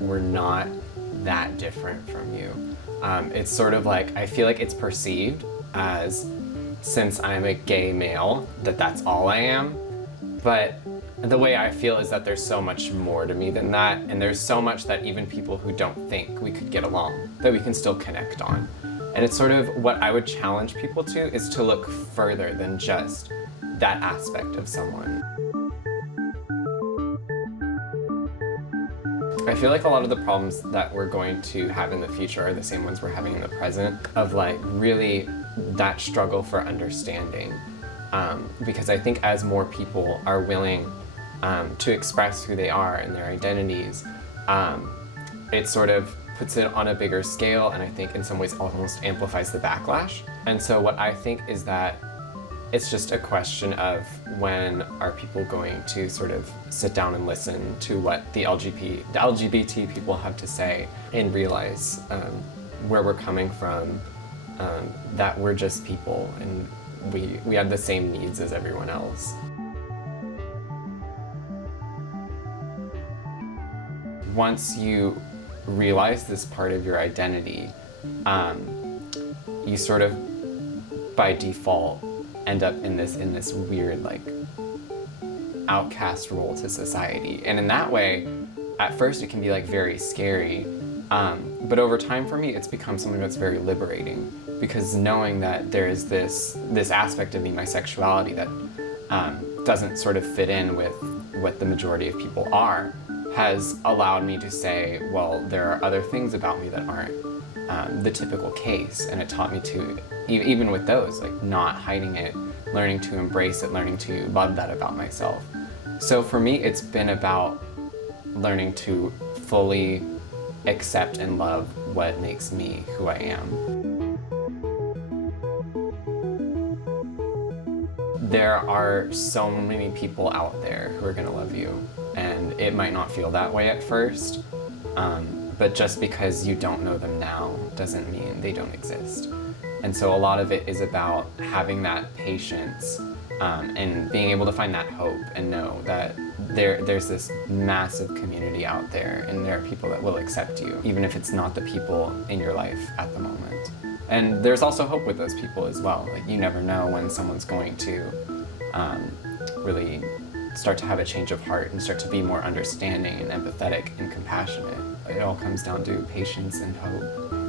we're not that different from you. It's sort of like, I feel like it's perceived as, since I'm a gay male, that's all I am. But the way I feel is that there's so much more to me than that, and there's so much that even people who don't think we could get along, that we can still connect on. And it's sort of what I would challenge people to, is to look further than just that aspect of someone. I feel like a lot of the problems that we're going to have in the future are the same ones we're having in the present, of like really that struggle for understanding. Because I think as more people are willing to express who they are and their identities, it sort of puts it on a bigger scale, and I think in some ways almost amplifies the backlash. And so what I think is that it's just a question of, when are people going to sort of sit down and listen to what the LGBT people have to say, and realize where we're coming from, that we're just people and we have the same needs as everyone else. Once you realize this part of your identity, you sort of by default end up in this weird like outcast role to society. And in that way, at first it can be like very scary, but over time for me it's become something that's very liberating, because knowing that there is this aspect of me, my sexuality, that doesn't sort of fit in with what the majority of people are, has allowed me to say, well, there are other things about me that aren't the typical case. And it taught me to, even with those, like not hiding it, learning to embrace it, learning to love that about myself. So for me, it's been about learning to fully accept and love what makes me who I am. There are so many people out there who are gonna love you, and it might not feel that way at first, but just because you don't know them now doesn't mean they don't exist. And so a lot of it is about having that patience, and being able to find that hope and know that there's this massive community out there, and there are people that will accept you, even if it's not the people in your life at the moment. And there's also hope with those people as well. Like, you never know when someone's going to really start to have a change of heart and start to be more understanding and empathetic and compassionate. It all comes down to patience and hope.